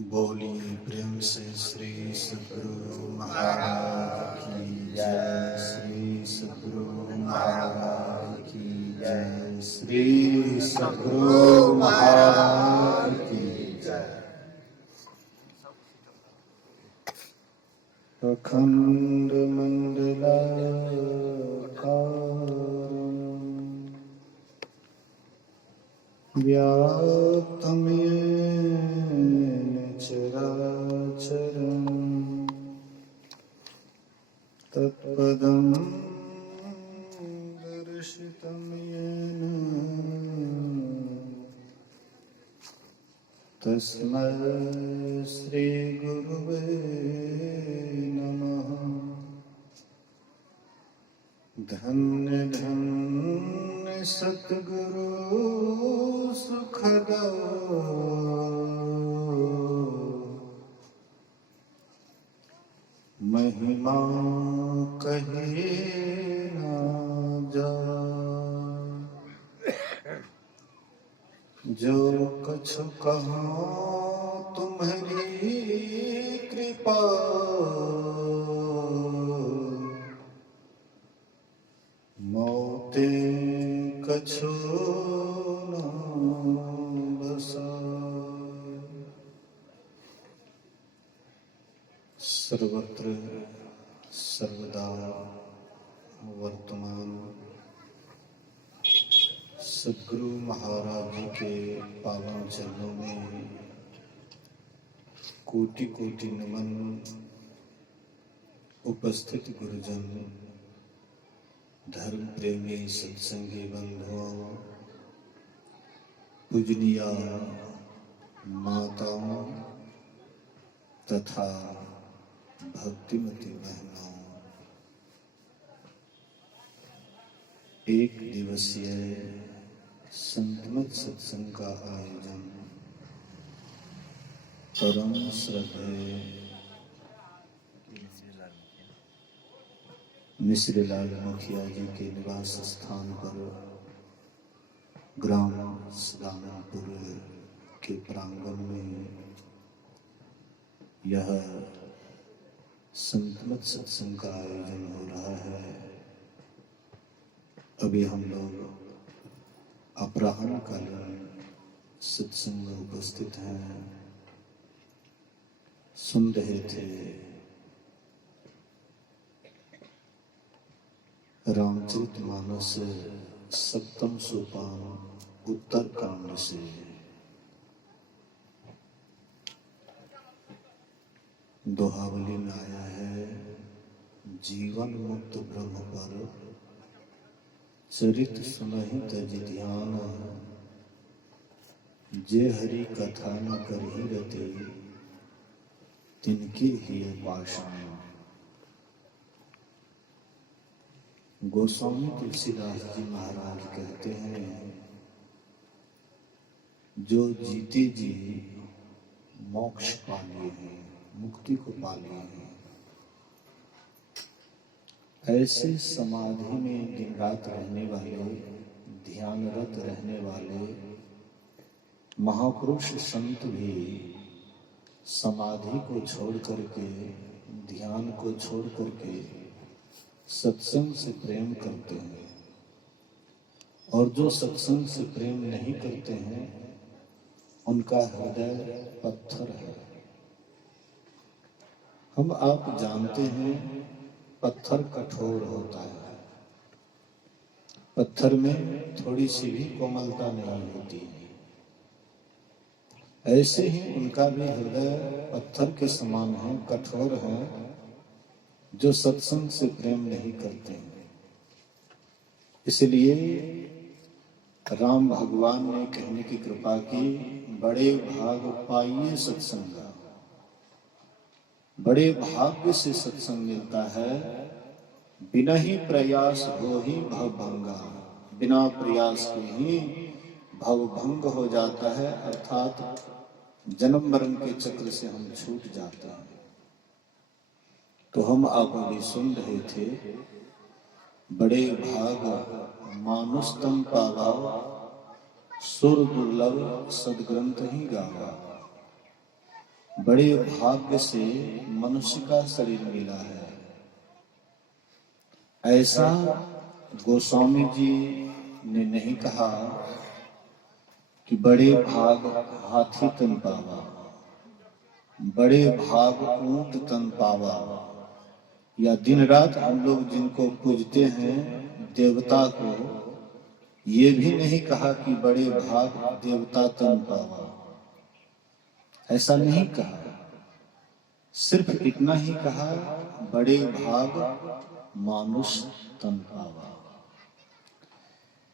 बोलिए प्रेम से श्री सद्गुरु महाराज की जय। श्री सद्गुरु महाराज की जय। श्री सद्गुरु महाराज की जय। अखंड मंडलाकारं व्याप्तं येन चराचरं तत्पदं दर्शितं येन तस्मै श्री गुरुवे नमः। धन्य धन्य सद्गुरु सुखदा महिमा कहे ना जाए। जो कछु कहा तुम्हारी कृपा मोते कछु न बसाए। सर्वत्र सर्वदा वर्तमान सद्गुरु महाराज जी के पावन चरणों में कोटि कोटि नमन। उपस्थित गुरुजन, धर्म प्रेमी सत्संगी बंधुओं, पूजनीय माताओं तथा भक्तिमती बहनों, एक दिवसीय संतमत सत्संग का आयोजन परम श्रद्धेय मिश्रीलाल मुखिया जी के निवास स्थान पर ग्राम सदानंदपुर के प्रांगण में यह संतमत सत्संग का आयोजन हो रहा है। अभी हम लोग अपराह्न कालीन सत्संग में उपस्थित हैं। सुन रहे थे रामचरितमानस सप्तम सोपान उत्तर कांड से। दोहावली में आया है, जीवन मुक्त ब्रह्म पर चरित सुनहि तज ध्यान, जे हरि कथा न करहि रते तिनके ही पाषाण। गोस्वामी तुलसीदास जी महाराज कहते हैं, जो जीते जी मोक्ष पा लिए हैं, मुक्ति को पा लिए हैं, ऐसे समाधि में दिन रात रहने वाले, ध्यानरत रहने वाले महापुरुष संत भी समाधि को छोड़ करके, ध्यान को छोड़ करके सत्संग से प्रेम करते हैं। और जो सत्संग से प्रेम नहीं करते हैं, उनका हृदय पत्थर है। हम आप जानते हैं, पत्थर कठोर होता है, पत्थर में थोड़ी सी भी कोमलता नहीं होती है। ऐसे ही उनका भी हृदय पत्थर के समान है, कठोर है, जो सत्संग से प्रेम नहीं करते हैं। इसलिए राम भगवान ने कहने की कृपा की, बड़े भाग पाइए सत्संगा। बड़े भाग्य से सत्संग मिलता है, बिना ही प्रयास हो ही भवभंगा। बिना प्रयास के ही भवभंग हो जाता है, अर्थात जन्म मरण के चक्र से हम छूट जाते हैं। तो हम आप अभी सुन रहे थे, बड़े भाग मानुष तम पावा, सुर दुर्लभ सदग्रंथ ही गावा। बड़े भाग्य से मनुष्य का शरीर मिला है। ऐसा गोस्वामी जी ने नहीं कहा कि बड़े भाग हाथी तन पावा, बड़े भाग ऊंट तन पावा, या दिन रात हम लोग जिनको पूजते हैं देवता को, ये भी नहीं कहा कि बड़े भाग देवता तन पावा। ऐसा नहीं कहा, सिर्फ इतना ही कहा बड़े भाग मानुष तन पावा।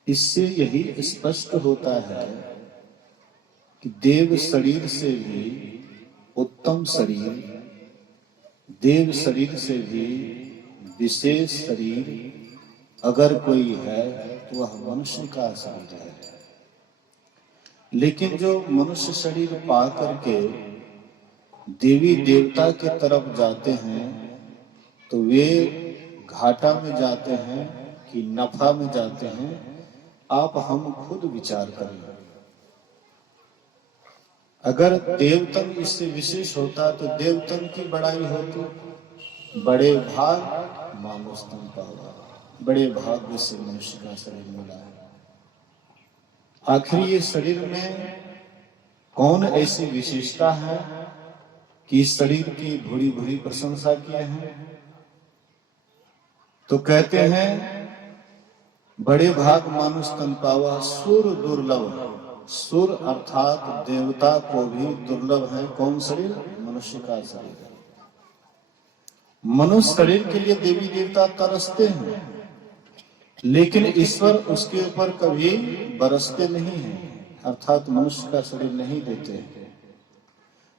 इससे यही स्पष्ट होता है कि देव शरीर से भी उत्तम शरीर, देव शरीर से भी विशेष शरीर अगर कोई है तो वह मनुष्य का शरीर है। लेकिन जो मनुष्य शरीर पा करके देवी देवता के तरफ जाते हैं तो वे घाटा में जाते हैं कि नफा में जाते हैं, आप हम खुद विचार करें। अगर देवतन इससे विशेष होता तो देवतन की बड़ाई होती। बड़े भाग मानुष तन पावा, बड़े भाग्य से मनुष्य का शरीर मिला है। आखिर ये शरीर में कौन ऐसी विशेषता है कि इस शरीर की भूरी भूरी प्रशंसा किए हैं? तो कहते हैं बड़े भाग मानुष तन पावा, सुर दुर्लभ। सुर अर्थात देवता को भी दुर्लभ है कौन शरीर? मनुष्य का शरीर। मनुष्य शरीर के लिए देवी देवता तरसते हैं, लेकिन ईश्वर उसके ऊपर कभी बरसते नहीं हैं, अर्थात मनुष्य का शरीर नहीं देते हैं।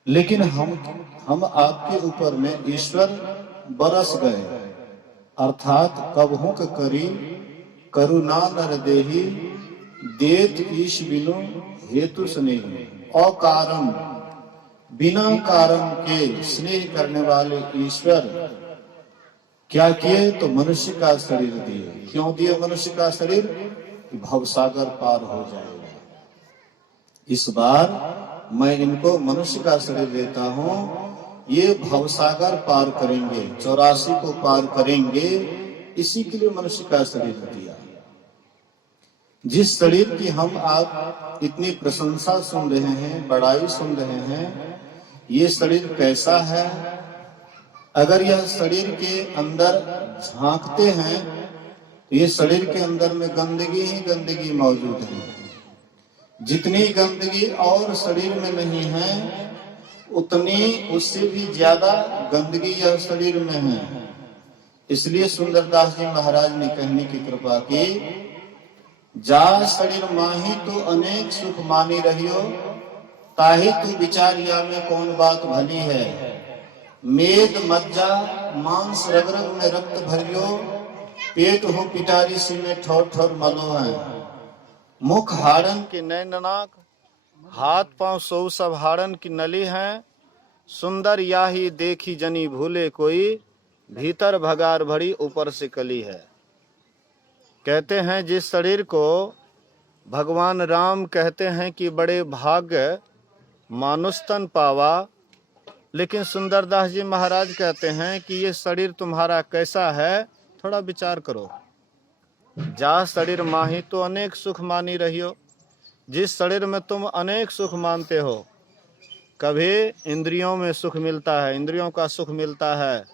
लेकिन हम आपके ऊपर में ईश्वर बरस गए, अर्थात कबहू करी करुणा नर देही, देत ईश बिनु हेतु स्नेह। अकारण बिना कारण के स्नेह करने वाले ईश्वर क्या किए? तो मनुष्य का शरीर दिए। क्यों दिए मनुष्य का शरीर? कि भवसागर पार हो जाएगा। इस बार मैं इनको मनुष्य का शरीर देता हूं, ये भवसागर पार करेंगे, 84 को पार करेंगे, इसी के लिए मनुष्य का शरीर दिया। जिस शरीर की हम आप इतनी प्रशंसा सुन रहे हैं, बड़ाई सुन रहे हैं, ये शरीर कैसा है? अगर यह शरीर के अंदर झांकते हैं तो ये शरीर के अंदर में गंदगी ही गंदगी मौजूद है। जितनी गंदगी और शरीर में नहीं है, उतनी उससे भी ज्यादा गंदगी यह शरीर में है। इसलिए सुंदरदास जी महाराज ने कहने की कृपा की, जा शरीर माही तो अनेक सुख मानी रहियो, ताही तू विचारिया में कौन बात भली है। मेद मज्जा मांस रग रग में रक्त भरियो, पेट हो पिटारी सी में ठोर ठोर मलो है। मुख हाड़न की नैन नाक, हाथ पांव सौ सब हाड़न की नली है। सुंदर याही देखी जनी भूले कोई, भीतर भगार भरी ऊपर से कली है। कहते हैं जिस शरीर को भगवान राम कहते हैं कि बड़े भाग्य मानुष तन पावा, लेकिन सुंदरदास जी महाराज कहते हैं कि ये शरीर तुम्हारा कैसा है, थोड़ा विचार करो। जा शरीर माही तो अनेक सुख मानी रहियो। जिस शरीर में तुम अनेक सुख मानते हो, कभी इंद्रियों में सुख मिलता है, इंद्रियों का सुख मिलता है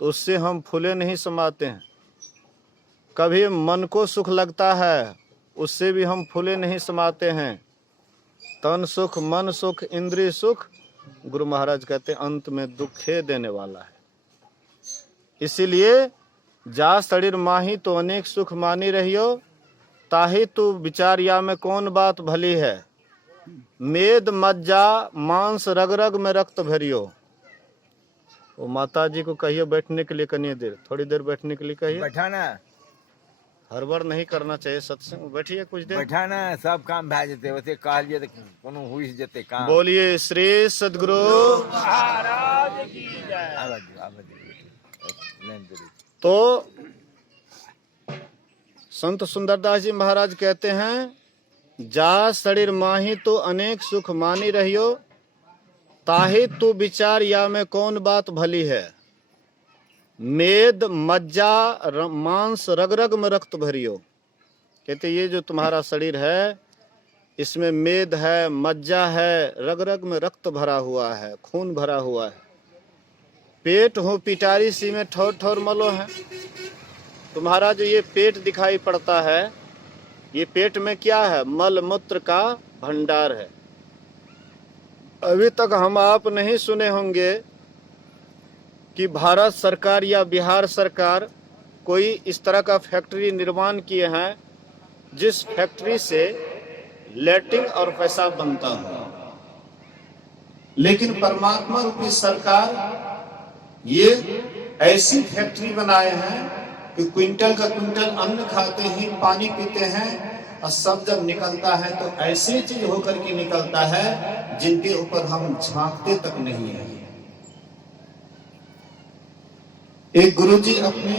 तो उससे हम फूले नहीं समाते हैं। कभी मन को सुख लगता है, उससे भी हम फूले नहीं समाते हैं। तन सुख, मन सुख, इंद्रिय सुख, गुरु महाराज कहते हैं अंत में दुखे देने वाला है। इसीलिए जा शरीर माही तो अनेक सुख मानी रहियो, ताही तू विचारिया में कौन बात भली है। मेद मज्जा मांस रग रग में रक्त भरियो। वो माता जी को कहिए बैठने के लिए, कनी देर, थोड़ी देर बैठने के लिए कहिए। बैठाना, हड़बड़ नहीं करना चाहिए सत्संग में, बैठिए कुछ देर। बैठाना, सब काम भा जेते, वैसे कहलिए तो कोनो हुई जेते काम। बोलिए श्री सद्गुरु महाराज की जय। तो संत सुंदरदास जी महाराज कहते हैं, जा शरीर माही तो अनेक सुख मानी रहियो, ताहे तू विचार या में कौन बात भली है, मेद मज्जा मांस रग रग में रक्त भरियो। कहते ये जो तुम्हारा शरीर है इसमें मेद है, मज्जा है, रग रग में रक्त भरा हुआ है, खून भरा हुआ है। पेट हो पिटारी सी में ठौर ठौर मलो है। तुम्हारा जो ये पेट दिखाई पड़ता है, ये पेट में क्या है? मल मूत्र का भंडार है। अभी तक हम आप नहीं सुने होंगे कि भारत सरकार या बिहार सरकार कोई इस तरह का फैक्ट्री निर्माण किए हैं जिस फैक्ट्री से लैट्रिन और पेशाब बनता हो। लेकिन परमात्मा रूपी सरकार ये ऐसी फैक्ट्री बनाए हैं कि क्विंटल का क्विंटल अन्न खाते हैं, पानी पीते हैं, और सब जब निकलता है तो ऐसी चीज होकर के निकलता है जिनके ऊपर हम झांकते तक नहीं है। एक गुरुजी अपने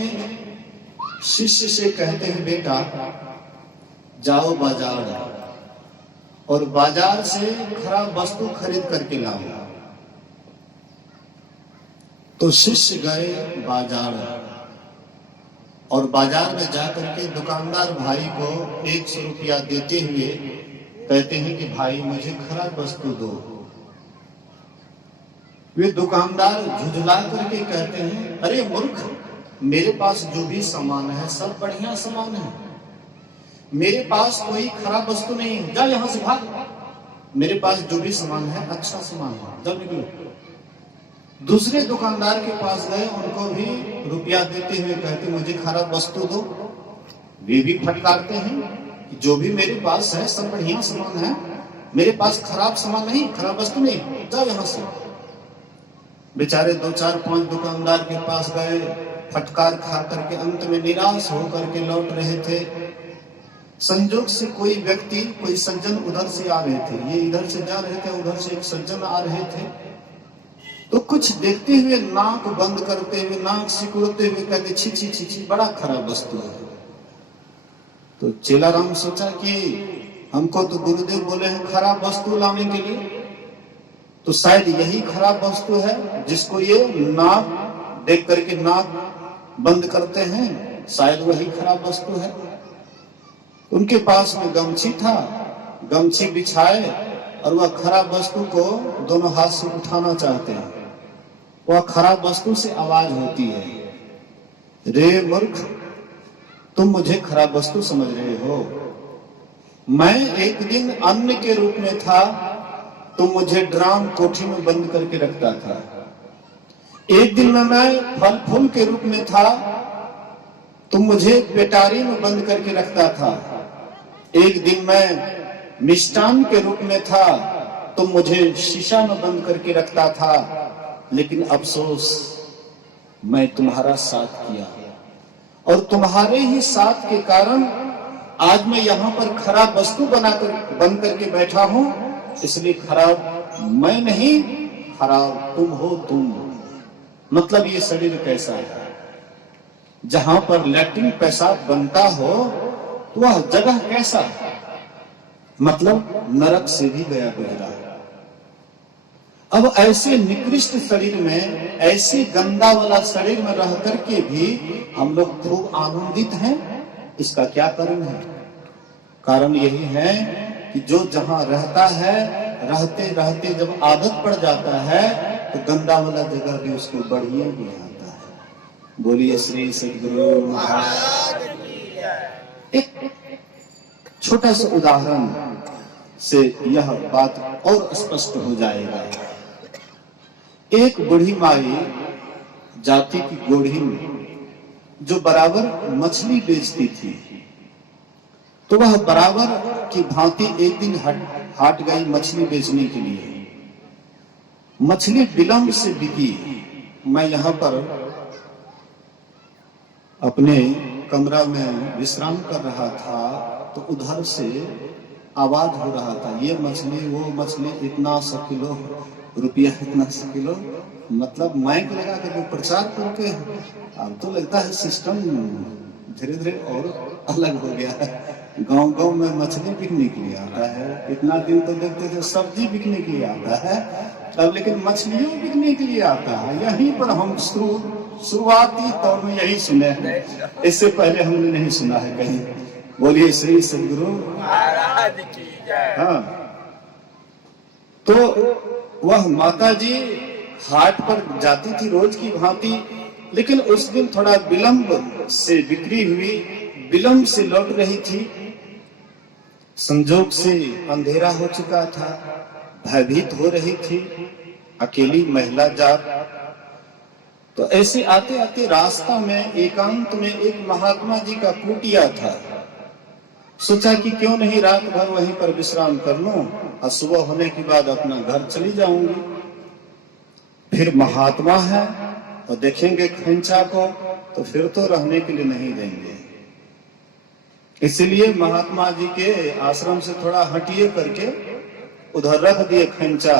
शिष्य से कहते हैं, बेटा जाओ बाजार और बाजार से खराब वस्तु खरीद करके लाओ। तो शिष्य गए बाजार और बाजार में जाकर के दुकानदार भाई को 100 रुपया देते हुए कहते हैं कि भाई मुझे खराब वस्तु दो। वे दुकानदार झुझला करके कहते हैं, अरे मूर्ख, मेरे पास जो भी सामान है सब बढ़िया सामान है, मेरे पास कोई खराब वस्तु नहीं है, जा यहां से भाग। मेरे पास जो भी सामान है अच्छा सामान है, जब निकलो। दूसरे दुकानदार के पास गए, उनको भी रुपया देते हुए कहते मुझे खराब वस्तु दो। वे भी फटकारते हैं कि जो भी मेरे पास है सब बढ़िया सामान है, मेरे पास खराब सामान नहीं, खराब वस्तु नहीं, जाओ यहां से। बेचारे 2 4 5 दुकानदार के पास गए, फटकार खा करके अंत में निराश होकर के लौट रहे थे। संजोग से कोई व्यक्ति, कोई सज्जन उधर से आ रहे थे, ये इधर से जा रहे थे, उधर से एक सज्जन आ रहे थे। तो कुछ देखते हुए नाक बंद करते हुए, नाक सिकुड़ते हुए कहते, छी छी छी छी, बड़ा खराब वस्तु है। तो चेलाराम सोचा कि हमको तो गुरुदेव बोले हैं खराब वस्तु लाने के लिए, तो शायद यही खराब वस्तु है जिसको ये नाक देख करके नाक बंद करते हैं, शायद वही खराब वस्तु है। उनके पास में गमछी था, गमछी बिछाए और वह खराब वस्तु को दोनों हाथ से उठाना चाहते हैं। वह खराब वस्तु से आवाज होती है, रे मूर्ख, तुम मुझे खराब वस्तु समझ रहे हो? मैं एक दिन अन्न के रूप में था, तुम मुझे ड्राम कोठी में बंद करके रखता था। एक दिन में मैं फल फूल के रूप में था, तुम मुझे पेटारी में बंद करके रखता था। एक दिन मैं मिष्टान के रूप में था, तुम मुझे शीशा में बंद करके रखता था। लेकिन अफसोस, मैं तुम्हारा साथ किया और तुम्हारे ही साथ के कारण आज मैं यहाँ पर खराब वस्तु बनाकर बन करके बैठा हूं। इसलिए खराब मैं नहीं, खराब तुम हो तुम। मतलब ये शरीर कैसा है? जहां पर लैट्रिन पेशाब बनता हो तो वह जगह कैसा है? मतलब नरक से भी गया गुजरा। अब ऐसे निकृष्ट शरीर में, ऐसे गंदा वाला शरीर में रह करके भी हम लोग खूब आनंदित हैं। इसका क्या कारण है? कारण यही है कि जो जहां रहता है, रहते रहते जब आदत पड़ जाता है तो गंदा वाला जगह भी उसको बढ़िया भी आता है। बोलिए श्री सद्गुरु महाराज। एक छोटा सा उदाहरण से यह बात और स्पष्ट हो जाएगा। एक बूढ़ी माई जाति की गोढ़ी जो बराबर मछली बेचती थी, तो वह बराबर की भांति एक दिन हट गई मछली बेचने के लिए। मछली विलंब से बिकी। मैं यहाँ पर अपने कमरा में विश्राम कर रहा था तो उधर से आवाज हो रहा था, ये मछली वो मछली, इतना सा किलो, रुपया इतना सा किलो। मतलब माइक लगा करके प्रचार करते हैं। अब तो लगता है सिस्टम धीरे धीरे और अलग हो गया है। गांव में मछली बिकने के लिए आता है। इतना दिन तो देखते थे सब्जी बिकने के लिए आता है, अब लेकिन मछलियों बिकने के लिए आता है। यहीं पर हम शुरुआती तौर में यही सुने हैं, इससे पहले हमने नहीं सुना है कहीं। बोलिए श्री सदगुरु महाराज की जय। हाँ, तो वह माता जी हाट पर जाती थी रोज की भांति, लेकिन उस दिन थोड़ा विलंब से बिक्री हुई, विलंब से लौट रही थी। संजोग से अंधेरा हो चुका था, भयभीत हो रही थी, अकेली महिला जात। तो ऐसे आते आते रास्ता में एकांत में एक महात्मा जी का कुटिया था। सोचा कि क्यों नहीं रात भर वहीं पर विश्राम कर लूं और सुबह होने के बाद अपना घर चली जाऊंगी। फिर महात्मा है और देखेंगे खंचा को तो फिर तो रहने के लिए नहीं देंगे, इसलिए महात्मा जी के आश्रम से थोड़ा हटिए करके उधर रख दिए खंचा।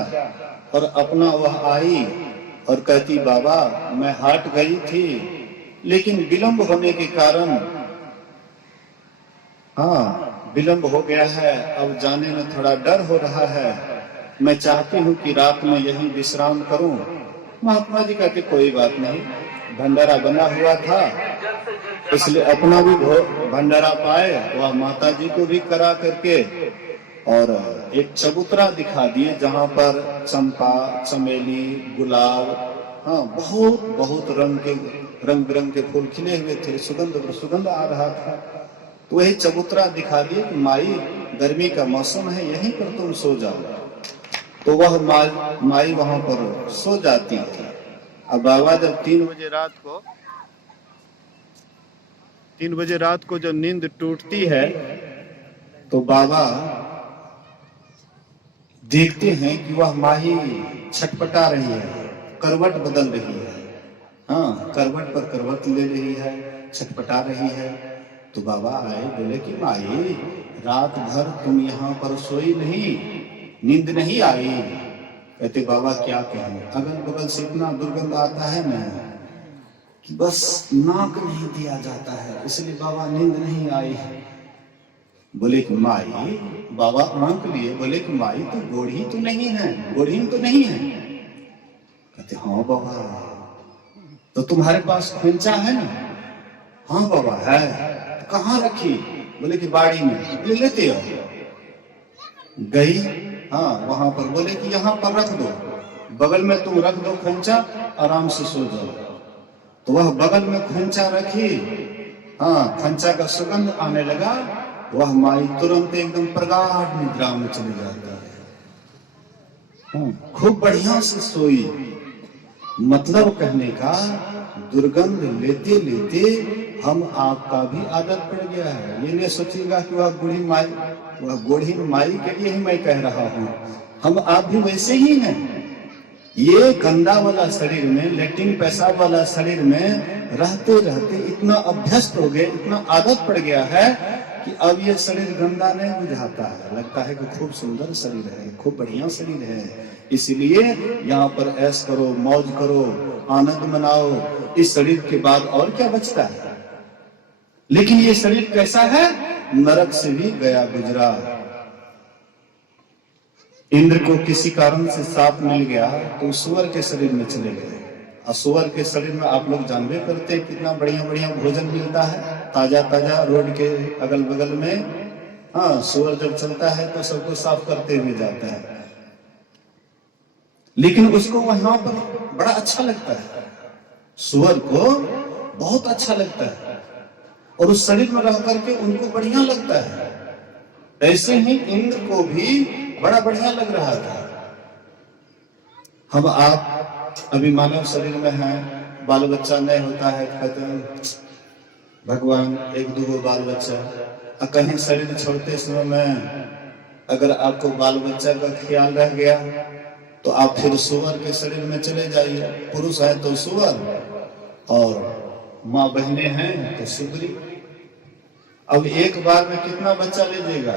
और अपना वह आई और कहती, बाबा मैं हाट गई थी लेकिन विलंब होने के कारण, हाँ विलंब हो गया है, अब जाने में थोड़ा डर हो रहा है, मैं चाहती हूँ कि रात में यहीं विश्राम करूं। महात्मा जी कहते कोई बात नहीं, भंडारा बना हुआ था इसलिए अपना भी भंडारा पाए, वह माता जी को भी करा करके, और एक चबूतरा दिखा दिए जहां पर चंपा, चमेली, गुलाब, हाँ बहुत बहुत रंग बिरंग के फूल खिले हुए थे, सुगंध आ रहा था। तो वही चबूतरा दिखा दिए कि माई गर्मी का मौसम है, यहीं पर तुम सो जाओ। तो वह माई वहां पर सो जाती थी। अब बाबा जब 3 बजे रात को जब नींद टूटती है तो बाबा देखते हैं कि वह माही छटपटा रही है, करवट बदल रही है, हाँ करवट पर करवट ले रही है, छटपटा रही है। तो बाबा आए, बोले कि माई रात भर तुम यहाँ पर सोई नहीं, नींद नहीं आई? कहते बाबा क्या कहें, अगल बगल से इतना दुर्गंध आता है ना कि बस नाक नहीं दिया जाता है, इसलिए बाबा नींद नहीं आई है। बोले कि माई, बाबा आंख लिए, बोले कि माई तो गोढ़ी तो नहीं है, गोढ़ीन तो नहीं है? कहते हाँ बाबा। तो तुम्हारे पास खंचा है ना? हाँ बाबा है। तो कहाँ रखी? बोले कि बाड़ी में। ले लेते हो? गई, हाँ वहां पर। बोले कि यहाँ पर रख दो, बगल में तुम रख दो खंचा, आराम से सो जाओ। तो वह बगल में खंचा रखी, हाँ खंचा का सुगंध आने लगा, वह माई तुरंत एकदम प्रगाढ़ निद्रा में चली जाता है, खूब बढ़िया से सोई। मतलब कहने का, दुर्गंध लेते लेते हम आपका भी आदत पड़ गया है। ये नहीं सोचिएगा कि वह बूढ़ी माई, वह बूढ़ी माई के लिए ही मैं कह रहा हूँ, हम आप भी वैसे ही हैं। ये गंदा वाला शरीर में, लेट्रिन पेशाब वाला शरीर में रहते रहते इतना अभ्यस्त हो गए, इतना आदत पड़ गया है कि अब ये शरीर गंदा नहीं बुझाता है, लगता है कि खूब सुंदर शरीर है, खूब बढ़िया शरीर है, इसलिए यहाँ पर ऐश करो, मौज करो, आनंद मनाओ। इस शरीर के बाद और क्या बचता है? लेकिन ये शरीर कैसा है? नरक से भी गया गुजरा। इंद्र को किसी कारण से साप मिल गया तो सुअर के शरीर में चले गए। और सुअर के शरीर में आप लोग जानबे करते हैं कितना बढ़िया बढ़िया भोजन मिलता है, ताजा ताजा रोड के अगल बगल में। हाँ सुअर जब चलता है तो सबको साफ करते हुए जाता है, लेकिन उसको वहां पर बड़ा अच्छा लगता है, सुअर को बहुत अच्छा लगता है, और उस शरीर में रह करके उनको बढ़िया लगता है। ऐसे ही इंद्र को भी बड़ा बढ़िया लग रहा था। हम आप अभी मानव शरीर में हैं, बाल बच्चा नहीं होता है, कहते हैं भगवान एक दो बाल बच्चा, और कहीं शरीर छोड़ते समय में अगर आपको बाल बच्चा का ख्याल रह गया तो आप फिर सुअर के शरीर में चले जाइए। पुरुष है तो सुअर, और माँ बहने हैं तो सुग्री। अब एक बार में कितना बच्चा ले जाएगा?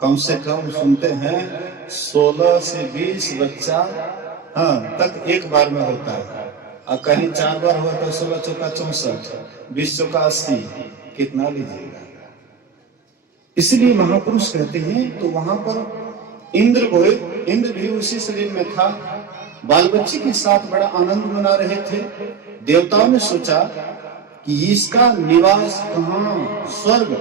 कम से कम सुनते हैं 16 से 20 बच्चा हाँ तक एक बार में होता है, और कहीं 4 बार हुआ तो 16 चौका 64, 20 चौका 80, कितना लीजिएगा? इसलिए महापुरुष कहते हैं, तो वहां पर इंद्र भी उसी शरीर में था। बाल बच्चे के साथ बड़ा आनंद मना रहे थे। देवताओं ने सोचा कि इसका निवास कहाँ, स्वर्ग,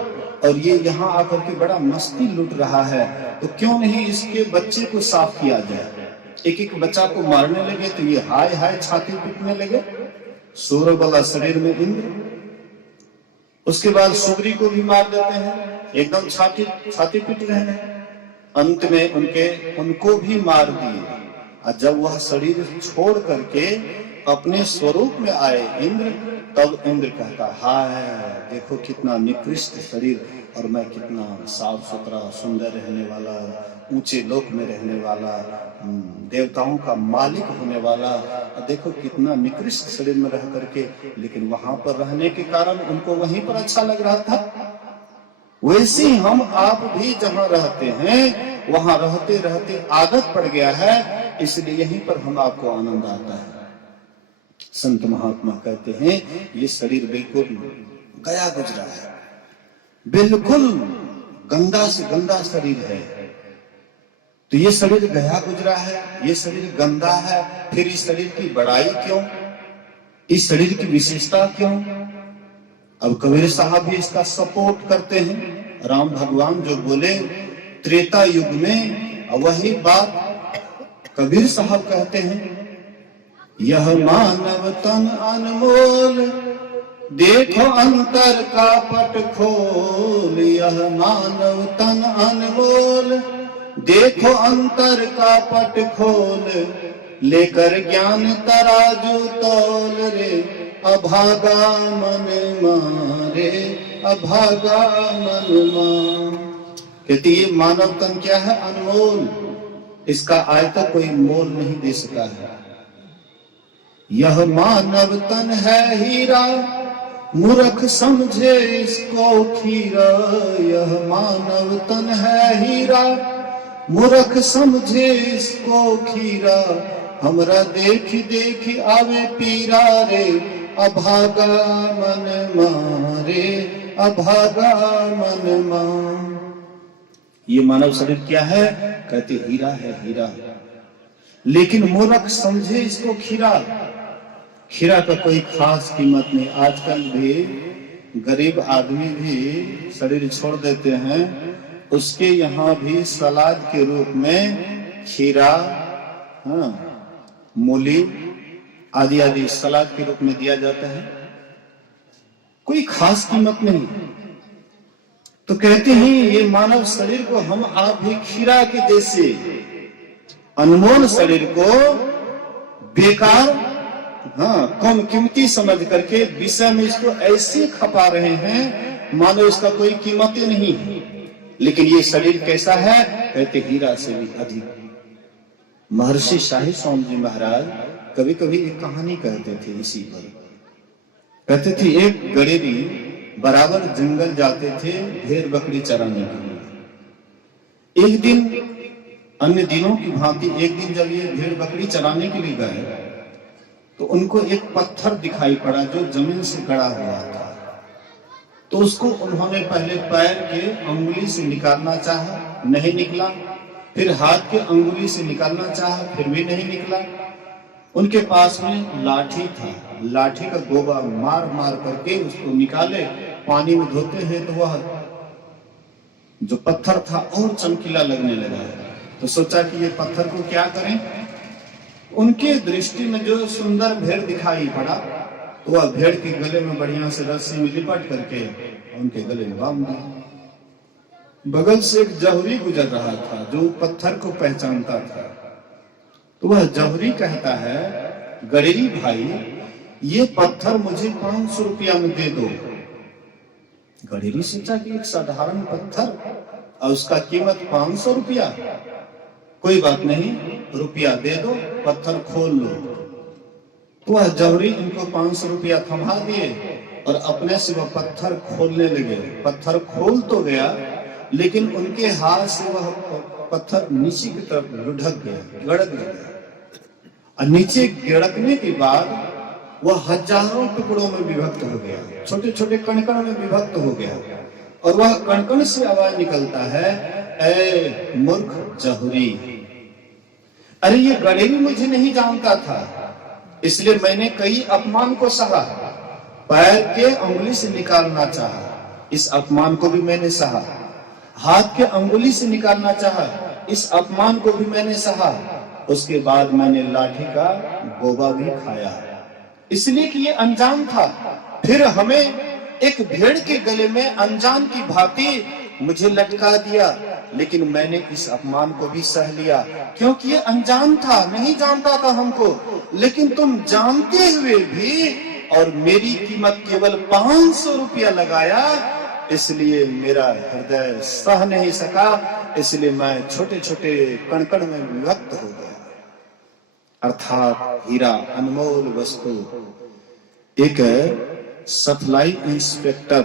और ये यहाँ आकर के बड़ा मस्ती लूट रहा है, तो क्यों नहीं इसके बच्चे को साफ किया जाए। एक एक बच्चा को मारने लगे तो ये हाय हाय छाती पीटने लगे। सूर्य वाला शरीर में इंद्र, उसके बाद सुग्री को भी मार देते हैं, एकदम छाती पीट रहे हैं। अंत में उनको भी मार दिए। और जब वह शरीर छोड़ करके अपने स्वरूप में आए इंद्र, तब इंद्र कहता, हाय देखो कितना निकृष्ट शरीर, और मैं कितना साफ सुथरा सुंदर रहने वाला, ऊंचे लोक में रहने वाला, देवताओं का मालिक होने वाला, देखो कितना निकृष्ट शरीर में रह करके। लेकिन वहां पर रहने के कारण उनको वहीं पर अच्छा लग रहा था। वैसे ही हम आप भी जहां रहते हैं, वहां रहते रहते आदत पड़ गया है, इसलिए यहीं पर हम आपको आनंद आता है। संत महात्मा कहते हैं ये शरीर बिल्कुल गया गुजरा है, बिल्कुल गंदा से गंदा शरीर है। तो ये शरीर गया गुजरा है, ये शरीर गंदा है, फिर इस शरीर की बड़ाई क्यों, इस शरीर की विशेषता क्यों। अब कबीर साहब भी इसका सपोर्ट करते हैं। राम भगवान जो बोले त्रेता युग में, वही बात कबीर साहब कहते हैं, यह मानव तन अनमोल, देखो अंतर का पट खोल। यह मानव तन अनमोल, देखो अंतर का पट खोल। लेकर ज्ञान तराजू तौल रे, अभागा मन मारे, अभागा मन मान। कहती ये मानव तन क्या है, अनमोल, इसका आज तक कोई मोल नहीं दे सका है। यह मानव तन है हीरा, मूर्ख समझे इसको खीरा। यह मानव तन है हीरा, मूर्ख समझे इसको खीरा। हमरा देखी देखी आवे पीरा रे, अभागा मन मारे, अभागा मन मान। ये मानव शरीर क्या है, कहते हीरा है, हीरा, लेकिन मूर्ख समझे इसको खीरा। खीरा का कोई खास कीमत नहीं। आजकल भी गरीब आदमी भी शरीर छोड़ देते हैं, उसके यहाँ भी सलाद के रूप में खीरा, मूली आदि आदि सलाद के रूप में दिया जाता है। कोई खास कीमत नहीं। तो कहते हैं ये मानव शरीर को हम आप भी खीरा के जैसे अनमोल शरीर को बेकार, कम कीमती समझ करके विषय में इसको ऐसे खपा रहे हैं मानो इसका कोई कीमत ही नहीं है। लेकिन ये शरीर कैसा है, कहते हीरा से भी अधिक। महर्षि शाही स्वामी जी महाराज कभी कभी एक कहानी कहते थे इसी पर। कहते थे एक गडेरी बराबर जंगल जाते थे भेड़ बकरी चराने के लिए। एक दिन अन्य दिनों की भांति एक दिन जब ये भेड़ बकरी चराने के लिए गए तो उनको एक पत्थर दिखाई पड़ा जो जमीन से गड़ा हुआ था। तो उसको उन्होंने पहले पैर के अंगुली से निकालना चाहा, नहीं निकला। फिर हाथ के अंगुली से निकालना चाहा, फिर भी नहीं निकला। उनके पास में लाठी था, लाठी का गोबा मार मार करके उसको निकाले, पानी में धोते हैं तो वह जो पत्थर था और चमकीला लगने लगा। तो सोचा कि ये पत्थर को क्या करें। उनके दृष्टि में जो सुंदर भेड़ दिखाई पड़ा तो वह भेड़ के गले में बढ़िया से रस्सी में लिपट करके उनके गले में बांध दिया। बगल से एक जौहरी गुजर रहा था जो पत्थर को पहचानता था। तो वह जौहरी कहता है, गडेरी भाई ये पत्थर मुझे 500 रुपया में दे दो। गडेरी सोचा कि एक साधारण पत्थर और उसका कीमत 500 रुपया, कोई बात नहीं, रुपया दे दो, पत्थर खोल लो। तो वह जौहरी इनको 500 रुपया थमा दिए और अपने से वह पत्थर खोलने लगे। पत्थर खोल तो गया लेकिन उनके हाथ से वह पत्थर नीचे की तरफ लुढ़क गया, गड़क गया। और नीचे गिड़कने के बाद वह हजारों टुकड़ों में विभक्त हो गया, छोटे छोटे कणकण में विभक्त हो गया। और वह कणकण से आवाज निकलता है, ऐ मूर्ख जहुरी, अरे ये गणेरी मुझे नहीं जानता था, इसलिए मैंने कई अपमान को सहा, पैर के अंगुली से निकालना चाहा, इस अपमान को भी मैंने सहा, हाथ के अंगुली से निकालना चाहा, इस अपमान को भी मैंने सहा, उसके बाद मैंने लाठी का गोबा भी खाया, इसलिए कि ये अनजान था। फिर हमें एक भेड़ के गले में अनजान की भांति मुझे लटका दिया, लेकिन मैंने इस अपमान को भी सह लिया, क्योंकि ये अनजान था, नहीं जानता था हमको। लेकिन तुम जानते हुए भी और मेरी कीमत केवल 500 रुपया लगाया, इसलिए मेरा हृदय सह नहीं सका, इसलिए मैं छोटे छोटे कण-कण में विभक्त हो गया। अर्थात हीरा अनमोल वस्तु। एक सप्लाई इंस्पेक्टर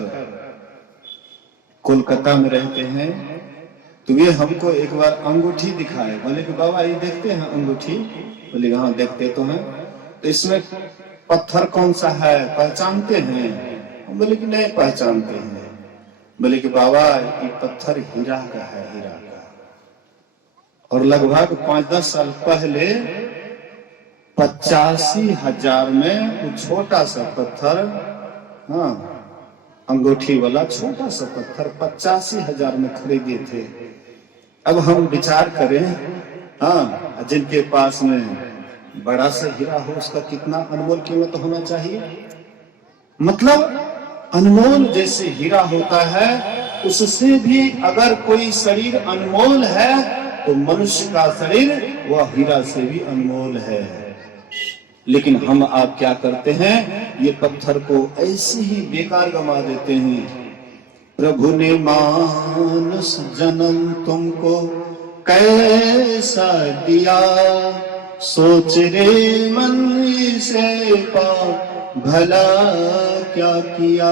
कोलकाता में रहते हैं, तो ये हमको एक बार अंगूठी दिखाए, बोले कि बाबा ये देखते हैं अंगूठी? बोले हाँ देखते तो हैं। तो इसमें पत्थर कौन सा है पहचानते हैं? बोले कि नहीं पहचानते हैं। बोले कि बाबा ये पत्थर हीरा का है, हीरा का। और लगभग 5-10 साल पहले 85,000 में वो छोटा सा पत्थर, हाँ अंगूठी वाला छोटा सा पत्थर 85,000 में खरीदे थे। अब हम विचार करें, हाँ जिनके पास में बड़ा सा हीरा हो उसका कितना अनमोल कीमत होना चाहिए। मतलब अनमोल जैसे हीरा होता है, उससे भी अगर कोई शरीर अनमोल है तो मनुष्य का शरीर वह हीरा से भी अनमोल है। लेकिन हम आप क्या करते हैं, ये पत्थर को ऐसे ही बेकार गमा देते हैं। प्रभु ने मानुष जन्म तुमको कैसा दिया, सोच रे मन से पा भला क्या किया।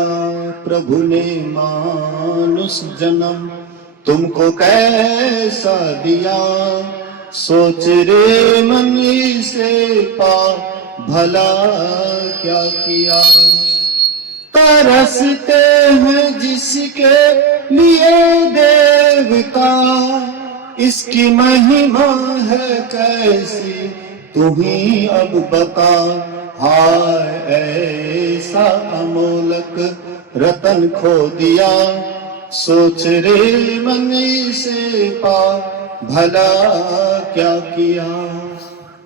प्रभु ने मानुष जन्म तुमको कैसा दिया, सोच रे मन से पा भला क्या किया। तरसते हैं जिसके लिए देवता, इसकी महिमा है कैसी तू ही अब बता। हाय ऐसा अमोलक रतन खो दिया, सोच रे मन से पा भला क्या किया।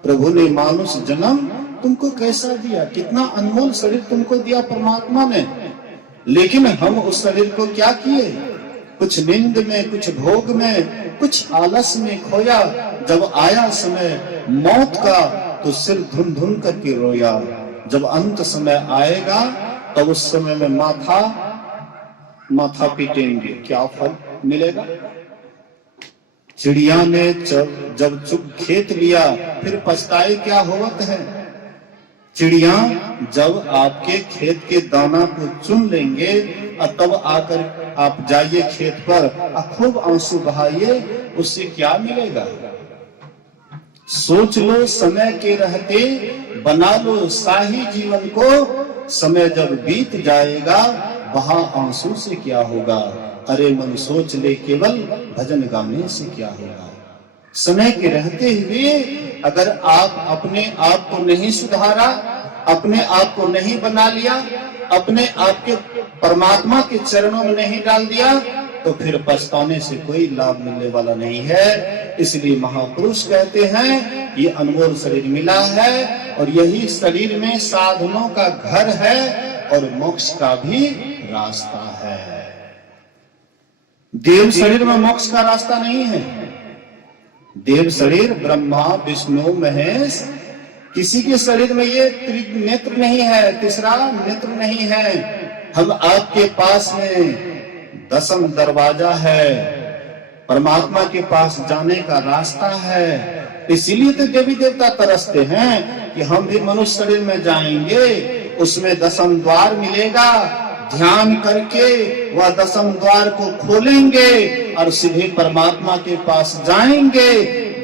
प्रभु ने मानुष जन्म तुमको कैसा दिया, कितना अनमोल शरीर तुमको दिया परमात्मा ने। लेकिन हम उस शरीर को क्या किए, कुछ नींद में, कुछ भोग में, कुछ आलस में खोया। जब आया समय मौत का तो सिर धुन धुन करके रोया। जब अंत समय आएगा तब उस समय में माथा पीटेंगे, क्या फल मिलेगा। चिड़िया ने जब चुग खेत लिया फिर पछताए क्या होवत है। चिड़िया जब आपके खेत के दाना को चुन लेंगे और तब आकर आप जाइए खेत पर खूब आंसू बहाइए, उससे क्या मिलेगा। सोच लो समय के रहते बना लो शाही जीवन को, समय जब बीत जाएगा वहां आंसू से क्या होगा। अरे मन सोच ले केवल भजन गाने से क्या होगा। समय के रहते हुए अगर आप अपने आप को नहीं सुधारा, अपने आप को नहीं बना लिया, अपने आप के परमात्मा के चरणों में नहीं डाल दिया, तो फिर पछताने से कोई लाभ मिलने वाला नहीं है। इसलिए महापुरुष कहते हैं ये अनमोल शरीर मिला है और यही शरीर में साधनों का घर है और मोक्ष का भी रास्ता है। देव शरीर में मोक्ष का रास्ता नहीं है। देव शरीर ब्रह्मा विष्णु महेश, किसी के शरीर में ये नेत्र नहीं है, तीसरा नेत्र नहीं है। हम आपके पास में 10म दरवाजा है, परमात्मा के पास जाने का रास्ता है। इसीलिए तो देवी देवता तरसते हैं कि हम भी मनुष्य शरीर में जाएंगे, उसमें 10म द्वार मिलेगा। ध्यान करके वह 10म द्वार को खोलेंगे और सीधे परमात्मा के पास जाएंगे।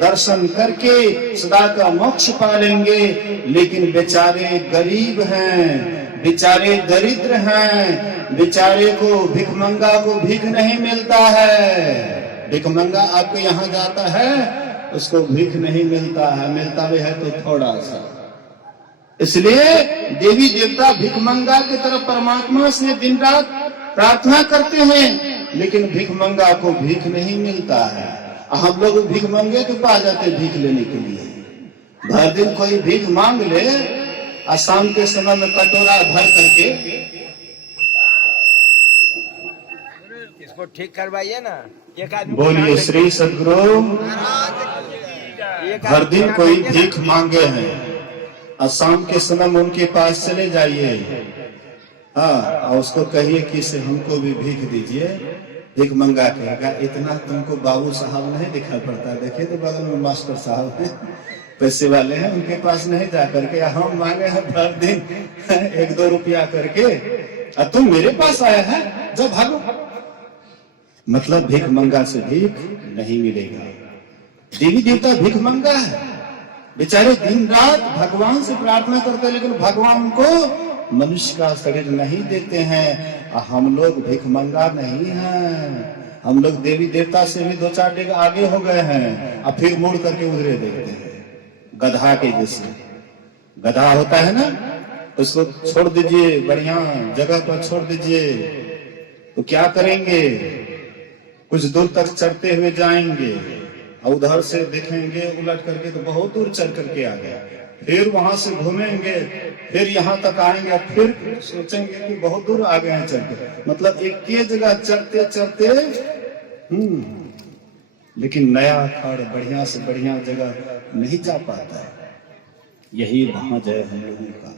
दर्शन करके सदा का मोक्ष पा लेंगे। लेकिन बेचारे गरीब हैं, बेचारे दरिद्र हैं, बेचारे को भिखमंगा को भीख नहीं मिलता है। भिखमंगा आपके यहाँ जाता है, उसको भीख नहीं मिलता है, मिलता भी है तो थोड़ा सा। इसलिए देवी देवता भिखमंगा की तरफ परमात्मा से दिन रात प्रार्थना करते हैं, लेकिन भिखमंगा को भीख नहीं मिलता है। हम लोग भिखमंगे के पास जाते भीख लेने के लिए। भर दिन कोई भीख मांग ले और शाम के समय में कटोरा भर करके इसको ठीक करवाइए ना। एक आदमी बोलिए श्री सदगुरु। हर दिन कोई भीख मांगे हैं और शाम के समय में उनके पास चले जाइए, हाँ, और उसको कहिए कि इसे हमको भी भीख दीजिए। भीख मंगा कहेगा इतना तुमको बाबू साहब नहीं दिखा पड़ता, देखिए तो बगल में मास्टर साहब हैं, पैसे वाले हैं, उनके पास नहीं जा करके हम मांगे हैं हर दिन 1-2 रुपया करके, और तुम मेरे पास आया है, जब भागो। मतलब भीख मंगा से भीख नहीं मिलेगा। देवी देवता भीख मंगा है, बेचारे दिन रात भगवान से प्रार्थना करते हैं, लेकिन भगवान को मनुष्य का शरीर नहीं देते हैं। हम लोग भीख मंगा नहीं हैं, हम लोग देवी देवता से भी 2-4 डेग आगे हो गए हैं, और फिर मुड़ करके उधरे देखते हैं गधा के जैसे। गधा होता है ना, उसको छोड़ दीजिए, बढ़िया जगह पर छोड़ दीजिए, तो क्या करेंगे, कुछ दूर तक चढ़ते हुए जाएंगे और उधर से देखेंगे उलट करके तो बहुत दूर चढ़ करके आ गया, फिर वहां से घूमेंगे, फिर यहाँ तक आएंगे, फिर सोचेंगे कि बहुत दूर आ गए हैं चढ़ के। मतलब एक ही जगह चढ़ते चढ़ते लेकिन नया खड़ बढ़िया से बढ़िया जगह नहीं जा पाता है। यही वहां जय हम लोगों का।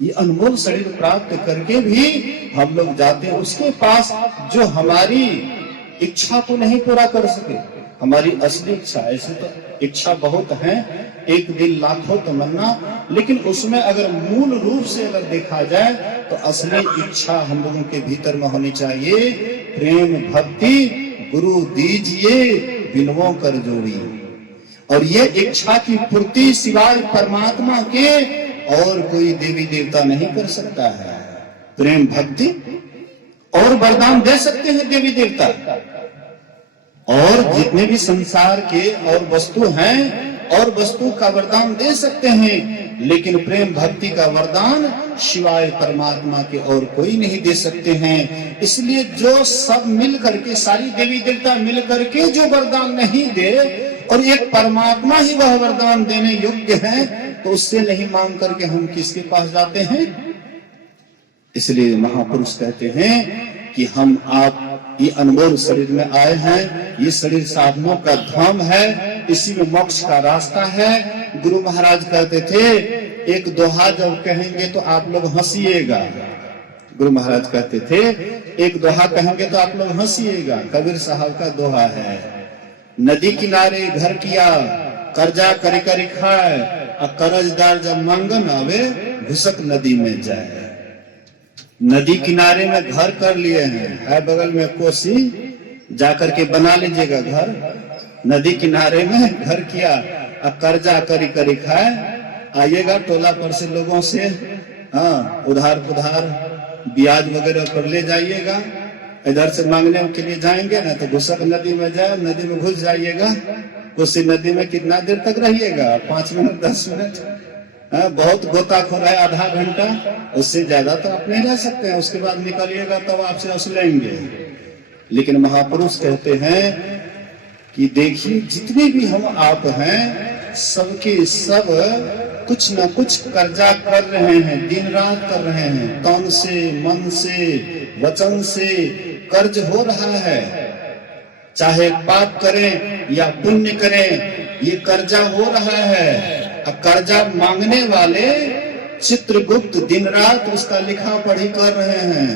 ये अनमोल शरीर प्राप्त करके भी हम लोग जाते हैं उसके पास जो हमारी इच्छा को नहीं पूरा कर सके, हमारी असली इच्छा। ऐसे तो इच्छा बहुत है, एक दिल लाखों तमन्ना, लेकिन उसमें अगर मूल रूप से अगर देखा जाए तो असली इच्छा हम लोगों के भीतर में होनी चाहिए। प्रेम भक्ति गुरु दीजिए बिनवों कर जोड़ी, और ये इच्छा की पूर्ति सिवाय परमात्मा के और कोई देवी देवता नहीं कर सकता है। प्रेम भक्ति और वरदान दे सकते हैं देवी देवता, और जितने भी संसार के और वस्तु हैं और वस्तु का वरदान दे सकते हैं, लेकिन प्रेम भक्ति का वरदान शिवाय परमात्मा के और कोई नहीं दे सकते हैं। इसलिए जो सब मिल करके, सारी देवी देवता मिल करके जो वरदान नहीं दे, और एक परमात्मा ही वह वरदान देने योग्य है, तो उससे नहीं मांग करके हम किसके पास जाते हैं। इसलिए महापुरुष कहते हैं कि हम आप ये अनमोल शरीर में आए हैं, ये शरीर साधनों का धाम है, इसी में मोक्ष का रास्ता है। गुरु महाराज कहते थे एक दोहा जब कहेंगे तो आप लोग हंसिएगा। गुरु महाराज कहते थे एक दोहा कहेंगे तो आप लोग हंसिएगा। कबीर साहब का दोहा है, नदी किनारे घर किया कर्जा करी करी खाए, और कर्जदार जब मांगन आवे घुसक नदी में जाए। नदी किनारे में घर कर लिए हैं, है बगल में कोसी, जाकर के बना लीजिएगा घर। नदी किनारे में घर किया और कर्जा करी करी खाए, आइएगा टोला पर से लोगों से, हाँ, उधार पुधार ब्याज वगैरह पर ले जाइएगा। इधर से मांगने के लिए जाएंगे ना तो घुसक नदी में जाए, नदी में घुस जाइएगा। कोसी नदी में कितना देर तक रहिएगा, 5 मिनट 10 मिनट, बहुत गोताखोर है, आधा घंटा, उससे ज्यादा तो आप नहीं रह सकते हैं। उसके बाद निकलिएगा तब आपसे असलेंगे। लेकिन महापुरुष कहते हैं कि देखिए जितने भी हम आप हैं, सबके सब कुछ न कुछ कर्जा कर रहे हैं, दिन रात कर रहे हैं, तन से, मन से, वचन से कर्ज हो रहा है। चाहे पाप करें या पुण्य करें, ये कर्जा हो रहा है। कर्जा मांगने वाले चित्रगुप्त दिन रात उसका लिखा पढ़ी कर रहे हैं,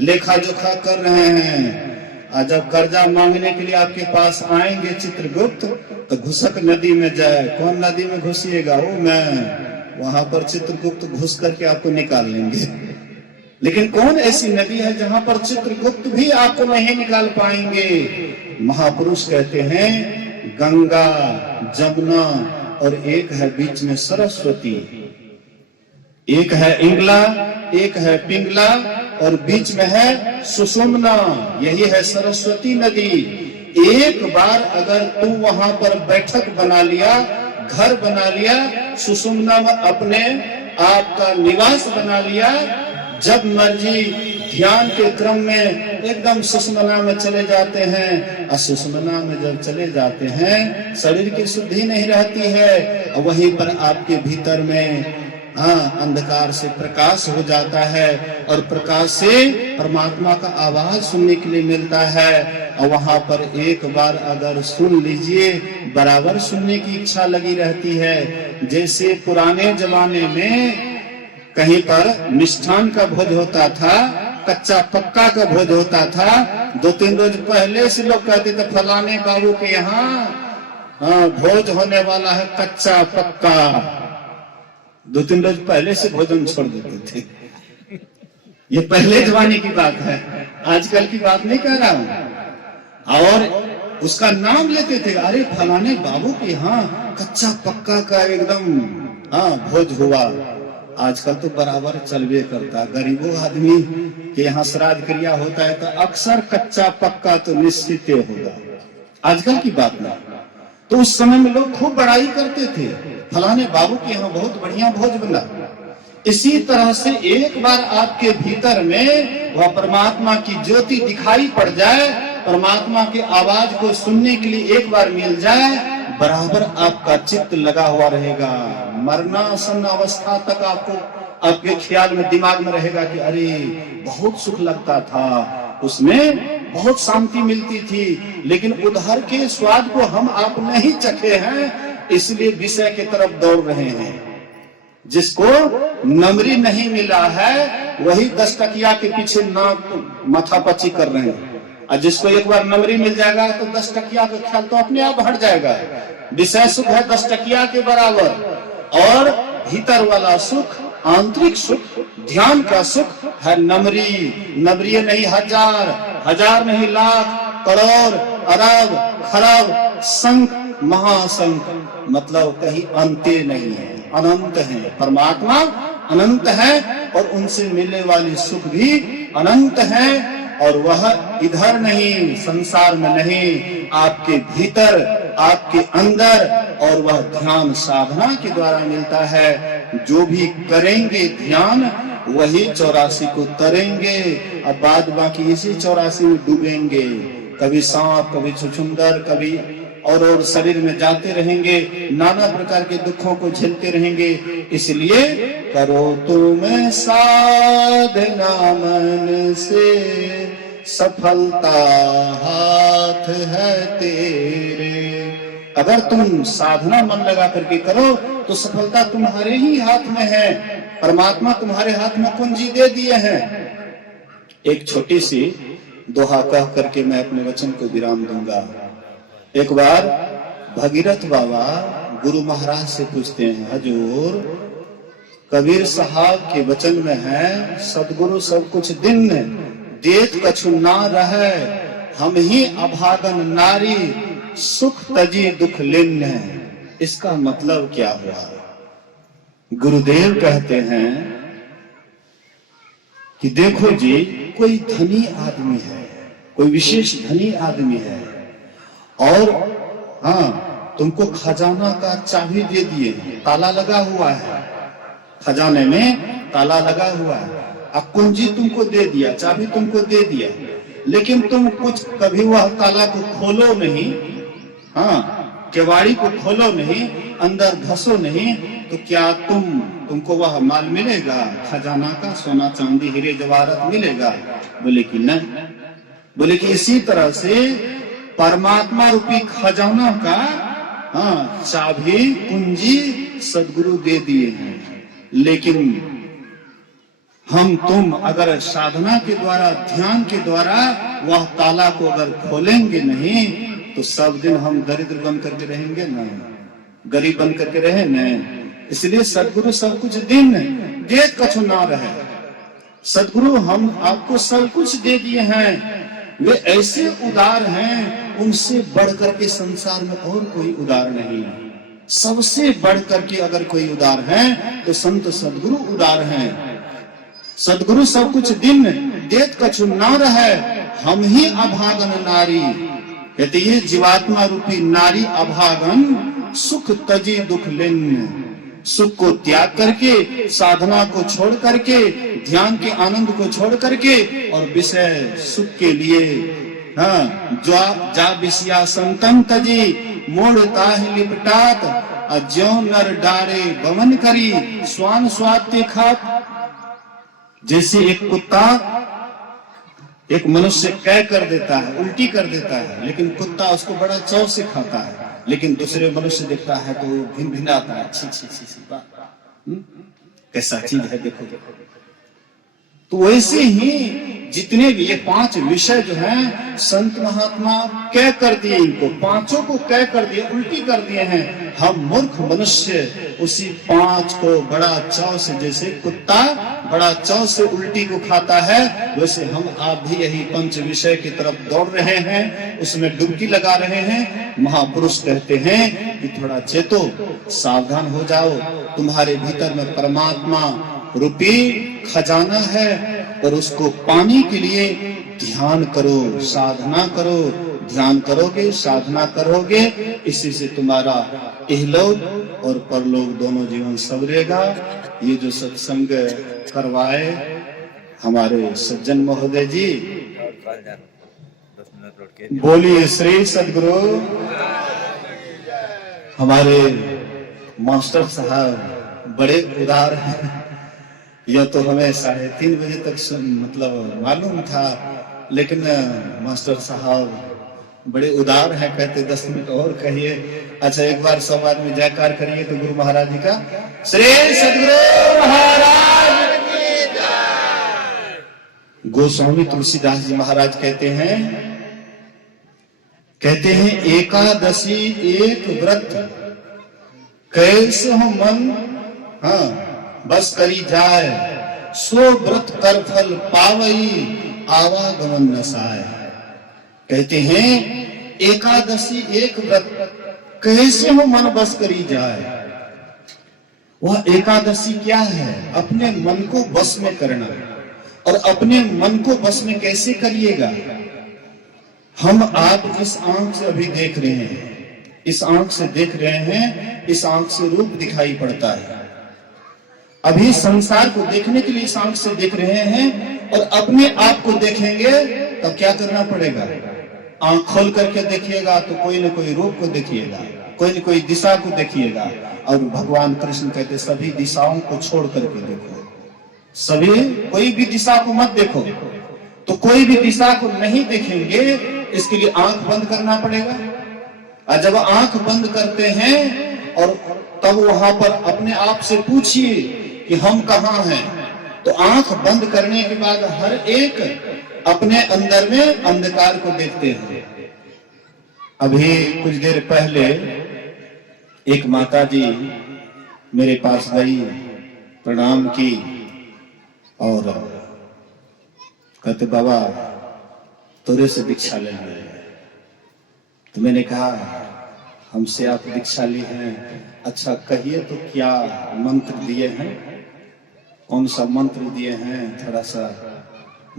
लेखा जोखा कर रहे हैं। और जब कर्जा मांगने के लिए आपके पास आएंगे चित्रगुप्त, तो घुसक नदी में जाए। कौन नदी में घुसिएगा? वो मैं, वहां पर चित्रगुप्त घुस करके आपको निकाल लेंगे। लेकिन कौन ऐसी नदी है जहां पर चित्रगुप्त भी आपको नहीं निकाल पाएंगे? महापुरुष कहते हैं गंगा, जमुना, और एक है बीच में सरस्वती। एक है इंगला, एक है पिंगला, और बीच में है सुषुम्ना। यही है सरस्वती नदी। एक बार अगर तू वहां पर बैठक बना लिया, घर बना लिया, सुषुम्ना में अपने आप का निवास बना लिया, जब मर्जी ध्यान के क्रम में एकदम सुषुम्ना में चले जाते हैं, और सुषुम्ना में जब चले जाते हैं शरीर की शुद्धि नहीं रहती है, और वहीं पर आपके भीतर में अंधकार से प्रकाश हो जाता है, और प्रकाश से परमात्मा का आवाज सुनने के लिए मिलता है। और वहां पर एक बार अगर सुन लीजिए, बराबर सुनने की इच्छा लगी रहती है। जैसे पुराने जमाने में कहीं पर मिष्ठान का भोज होता था, कच्चा पक्का का भोज होता था, 2-3 रोज पहले से लोग कहते थे फलाने बाबू के यहाँ भोज होने वाला है कच्चा पक्का। 2-3 रोज पहले से भोजन छोड़ देते थे। ये पहले जमाने की बात है, आजकल की बात नहीं कह रहा हूं। और उसका नाम लेते थे, अरे फलाने बाबू के यहाँ कच्चा पक्का का एकदम भोज हुआ। आजकल तो बराबर चलवे करता, गरीबों आदमी के यहाँ श्राद्ध क्रिया होता है तो अक्सर कच्चा पक्का तो निश्चित होगा। आजकल की बात ना, तो उस समय में लोग खूब बड़ाई करते थे, फलाने बाबू के यहाँ बहुत बढ़िया भोज बना। इसी तरह से एक बार आपके भीतर में वह परमात्मा की ज्योति दिखाई पड़ जाए, परमात्मा के आवाज को सुनने के लिए एक बार मिल जाए, बराबर आपका चित्त लगा हुआ रहेगा। मरणासन अवस्था तक आपको आपके ख्याल में, दिमाग में रहेगा कि अरे बहुत सुख लगता था, उसमें बहुत शांति मिलती थी, लेकिन उधर के स्वाद को हम आप नहीं चखे हैं, इसलिए विषय की तरफ दौड़ रहे हैं। जिसको नमरी नहीं मिला है वही 10 टकिया के पीछे नाक माथापच्ची कर रहे हैं, और जिसको एक बार नमरी मिल जाएगा तो 10 टकिया का ख्याल तो अपने आप हट जाएगा। विषय सुख है 10 टकिया के बराबर, और भीतर वाला सुख, आंतरिक सुख, ध्यान का सुख है नमरी। नमरी नहीं हजार, हजार नहीं लाख, करोड़, अरब, खरब, संख, महासंख, मतलब कहीं अंते नहीं है, अनंत है। परमात्मा अनंत है और उनसे मिलने वाली सुख भी अनंत है, और वह इधर नहीं, संसार में नहीं, आपके भीतर, आपके अंदर, और वह ध्यान साधना के द्वारा मिलता है। जो भी करेंगे ध्यान वही 84 को तरेंगे, अब बाद बाकी इसी 84 में डूबेंगे। कभी सांप, कभी छुछुंदर, कभी और शरीर में जाते रहेंगे, नाना प्रकार के दुखों को झेलते रहेंगे। इसलिए करो तुम साधना मन से, सफलता हाथ है तेरे। अगर तुम साधना मन लगा करके करो तो सफलता तुम्हारे ही हाथ में है। परमात्मा तुम्हारे हाथ में कुंजी दे दिए हैं। एक छोटी सी दोहा कह करके मैं अपने वचन को विराम दूंगा। एक बार भगीरथ बाबा गुरु महाराज से पूछते हैं, हजूर कबीर साहब के वचन में है, सदगुरु सब कुछ दिन देत कछु ना रहे, हम ही अभागन नारी, सुख तजी दुख लिन्न। इसका मतलब क्या हुआ? गुरुदेव कहते हैं कि देखो जी, कोई धनी आदमी है, कोई विशेष धनी आदमी है, और तुमको खजाना का चाबी दे दिए, ताला लगा हुआ है, खजाने में ताला लगा हुआ है, अब कुंजी तुमको दे दिया, चाबी तुमको दे दिया, लेकिन तुम कुछ कभी वह ताला को खोलो नहीं, केवाड़ी को खोलो नहीं, अंदर घसो नहीं, तो क्या तुमको वह माल मिलेगा? खजाना का सोना चांदी हीरे जवाहरात मिलेगा? बोले कि नहीं। बोले कि इसी तरह से परमात्मा रूपी खजाना का चाबी कुंजी सदगुरु दे दिए हैं, लेकिन हम तुम अगर साधना के द्वारा, ध्यान के द्वारा वह ताला को अगर खोलेंगे नहीं तो सब दिन हम दरिद्र बन करके रहेंगे ना, गरीब बन करके रहे न। इसलिए सदगुरु सब कुछ दिन देत कछु ना रहे। सदगुरु हम आपको सब कुछ दे दिए हैं, वे ऐसे उदार हैं, उनसे बढ़ करके संसार में और कोई उदार नहीं। सबसे बढ़ करके अगर कोई उदार है तो संत सदगुरु उदार हैं। सदगुरु सब कुछ दिन देत कछु ना रहे, हम ही अभागन नारी। कहते ये जीवात्मा रूपी नारी अभागन सुख तजी दुख लेन, सुख को त्याग करके, साधना को छोड़ करके, ध्यान के आनंद को छोड़ करके और विषय सुख के लिए हाँ जा विषया संतन तजी मोड़ ताहि लिपटात अज्यो नर डारे गमन करी स्वान स्वात्य खात। जैसे एक कुत्ता एक मनुष्य कह कर देता है, उल्टी कर देता है, लेकिन कुत्ता उसको बड़ा चाव से खाता है, लेकिन दूसरे मनुष्य देखता है तो भिन भिनाता है, छी छी छी छी कैसा चीज है देखो। तो वैसे ही जितने भी ये 5 विषय जो हैं संत महात्मा कह कर दिए, इनको पांचों को कह कर दिए, उल्टी कर दिए हैं। हम मूर्ख मनुष्य उसी 5 को बड़ा चाव से, जैसे कुत्ता बड़ा चाव से उल्टी को खाता है, वैसे हम आप भी यही 5 विषय की तरफ दौड़ रहे हैं, उसमें डुबकी लगा रहे हैं। महापुरुष कहते हैं कि थोड़ा चेतो, सावधान हो जाओ, तुम्हारे भीतर में परमात्मा रूपी खजाना है और उसको पाने के लिए ध्यान करो, साधना करो। ध्यान करोगे, साधना करोगे, इसी से तुम्हारा इहलोक और परलोक दोनों जीवन संवरेगा। ये जो सत्संग करवाए हमारे सज्जन महोदय जी, बोलिए श्री सदगुरु। हमारे मास्टर साहब बड़े उदार हैं। यह तो हमें 3:30 बजे तक मतलब मालूम था, लेकिन मास्टर साहब बड़े उदार हैं, कहते 10 मिनट और कहिए। अच्छा एक बार सब आदमी जयकार करिए तो गुरु महाराज जी का श्री सदगुरु महाराज की जय। गोस्वामी तुलसीदास जी महाराज कहते हैं एकादशी एक व्रत कैसे हो मन हाँ बस करी जाए, सो व्रत कर फल पावई आवागमन नसाय। कहते हैं एकादशी एक व्रत कैसे हो मन बस करी जाए। वह एकादशी क्या है? अपने मन को बस में करना। और अपने मन को बस में कैसे करिएगा? हम आप इस आंख से अभी देख रहे हैं, इस आंख से देख रहे हैं, इस आंख से रूप दिखाई पड़ता है। अभी संसार को देखने के लिए इस आंख से देख रहे हैं, और अपने आप को देखेंगे तब क्या करना पड़ेगा? आंख खोल करके देखिएगा तो कोई न कोई रूप को देखिएगा, कोई न कोई दिशा को देखिएगा। और भगवान कृष्ण कहते सभी दिशाओं को छोड़ करके देखो, सभी कोई भी दिशा को मत देखो। तो कोई भी दिशा को नहीं देखेंगे, इसके लिए आंख बंद करना पड़ेगा। और जब आंख बंद करते हैं और तब वहां पर अपने आप से पूछिए कि हम कहाँ हैं, तो आंख बंद करने के बाद हर एक अपने अंदर में अंधकार को देखते हैं। अभी कुछ देर पहले एक माता जी मेरे पास गई, प्रणाम की और कहते बाबा तोरे से दीक्षा लेंगे। तो मैंने कहा हमसे आप दीक्षा ली हैं, अच्छा कहिए तो क्या मंत्र दिए हैं, कौन सा मंत्र दिए हैं, थोड़ा सा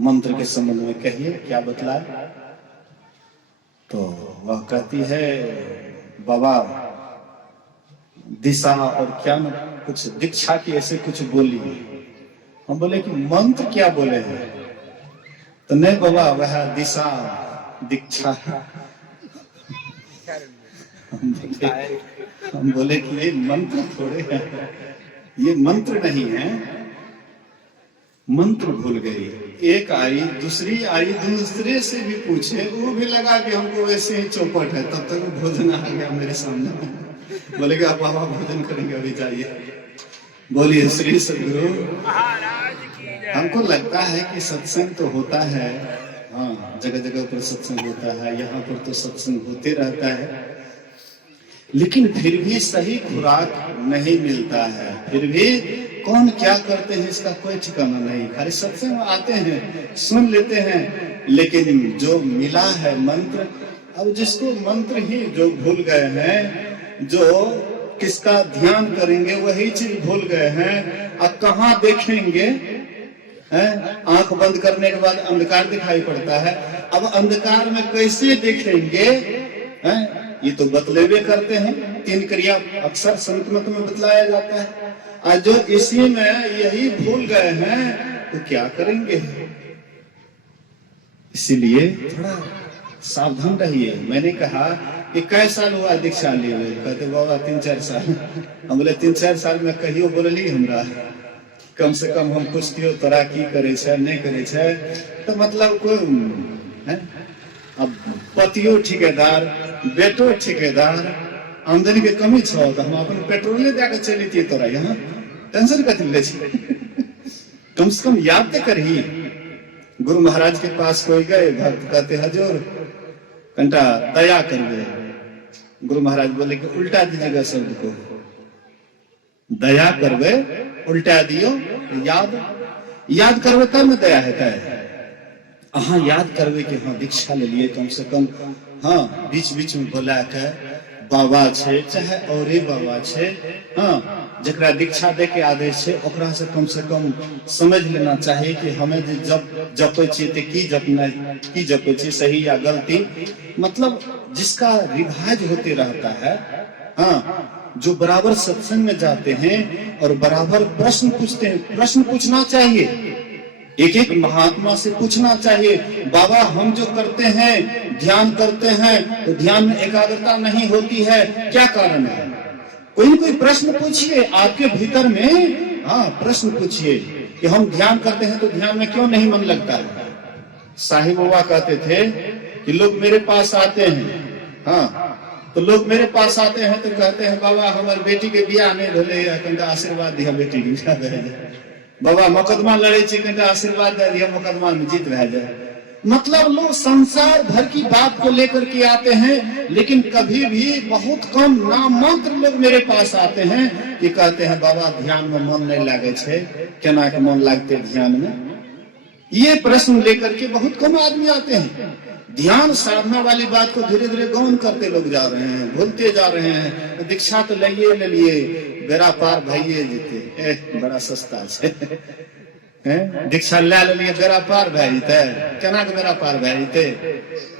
मंत्र के संबंध में कहिए, क्या बतलाए। तो वह कहती है बाबा दिशा और क्या न कुछ दीक्षा की ऐसे कुछ बोली। हम बोले कि मंत्र क्या बोले हैं? तो नहीं बाबा वह दिशा दीक्षा। हम बोले कि ये मंत्र थोड़े हैं, ये मंत्र नहीं है, मंत्र भूल गई। एक आई, दूसरी आई, दूसरे से भी पूछे, वो भी लगा कि हमको वैसे ही चौपट है। तब तक भोजन आ गया मेरे सामने। बोले कि आप बाबा भोजन करेंगे, अभी जाइए। बोलिए श्री सदगुरु। हमको लगता है कि सत्संग तो होता है, हाँ जगह जगह पर सत्संग होता है, यहाँ पर तो सत्संग होते रहता है, लेकिन फिर भी सही खुराक नहीं मिलता है। फिर भी कौन क्या करते हैं इसका कोई ठिकाना नहीं। खाली सत्संग में आते हैं, सुन लेते हैं, लेकिन जो मिला है मंत्र, अब जिसको मंत्र ही जो भूल गए हैं, जो किसका ध्यान करेंगे वही चीज भूल गए हैं। अब कहाँ देखेंगे? आंख बंद करने के बाद अंधकार दिखाई पड़ता है। अब अंधकार में कैसे देखेंगे हैं? ये तो बतलेवे करते हैं, 3 क्रिया अक्सर संत मत में बतलाया जाता है। आज जो इसी में यही भूल गए हैं तो क्या करेंगे? इसीलिए थोड़ा सावधान रहिए। मैंने कहा कि कै साल हुआ दीक्षा लिए हुए? कहते बाबा 3-4 साल। हम बोले 3-4 साल में कहियो बोलली हमरा, कम से कम हम पूछतियो तोरा की करे छे नहीं करे छे। तो मतलब कोई है? अब पतियो ठेकेदार, बेटो ठेकेदार, आमदनी के कमी छो तो हम अपन पेट्रोले दे के चली थी तोरा यहाँ टेंशन कथी ले छी? कम से कम याद तो करही। गुरु महाराज के पास कोई गए, भक्त कहते हजूर कंटा दया कर दे। गुरु महाराज बोले कि उल्टा दीजिएगा शब्द को, दया करवे उल्टा दियो, याद करवे तब में दया है। हाँ याद करवे कि हाँ दीक्षा ले लिए कम से कम, हाँ बीच बीच में बोला के बाबा छे चाहे और बाबा छे, हाँ जकरा दीक्षा दे के आदेश है ओकरा से कम समझ लेना चाहिए कि हमें जब जपे छी ते की जपे छी सही या गलती। मतलब जिसका रिवाज होते रहता है, हाँ जो बराबर सत्संग में जाते हैं और बराबर प्रश्न पूछते हैं, प्रश्न पूछना चाहिए। एक एक महात्मा से पूछना चाहिए, बाबा हम जो करते हैं ध्यान करते हैं तो ध्यान में एकाग्रता नहीं होती है, क्या कारण है? कोई प्रश्न पूछिए आपके भीतर में, हाँ प्रश्न पूछिए कि हम ध्यान करते हैं तो ध्यान में क्यों नहीं मन लगता है? साहिब बाबा कहते थे कि लोग मेरे पास आते हैं, हाँ तो लोग मेरे पास आते हैं तो कहते हैं बाबा हमारे बेटी के बियाह नहीं भले, कंटा आशीर्वाद दिया बेटी की बियाह भे जाए। बाबा मुकदमा लड़े छी, कंटा आशीर्वाद दे दिया मुकदमा में जीत भे जाए। मतलब लोग संसार भर की बात को लेकर के आते हैं, लेकिन कभी भी बहुत कम नाम मात्र लोग मेरे पास आते हैं कि कहते हैं बाबा ध्यान में मन नहीं लागे छे, केना के मन लागते ध्यान में? ये प्रश्न लेकर के बहुत कम आदमी आते हैं। ध्यान साधना वाली बात को धीरे धीरे गौन करते लोग जा रहे हैं, भूलते जा रहे हैं। दीक्षा तो ले लिए बेड़ा पार भइए जीते, बड़ा सस्ता है। दीक्षा ले लिए बेड़ा पार भे जेते, केना के बेड़ा पार भे जेते?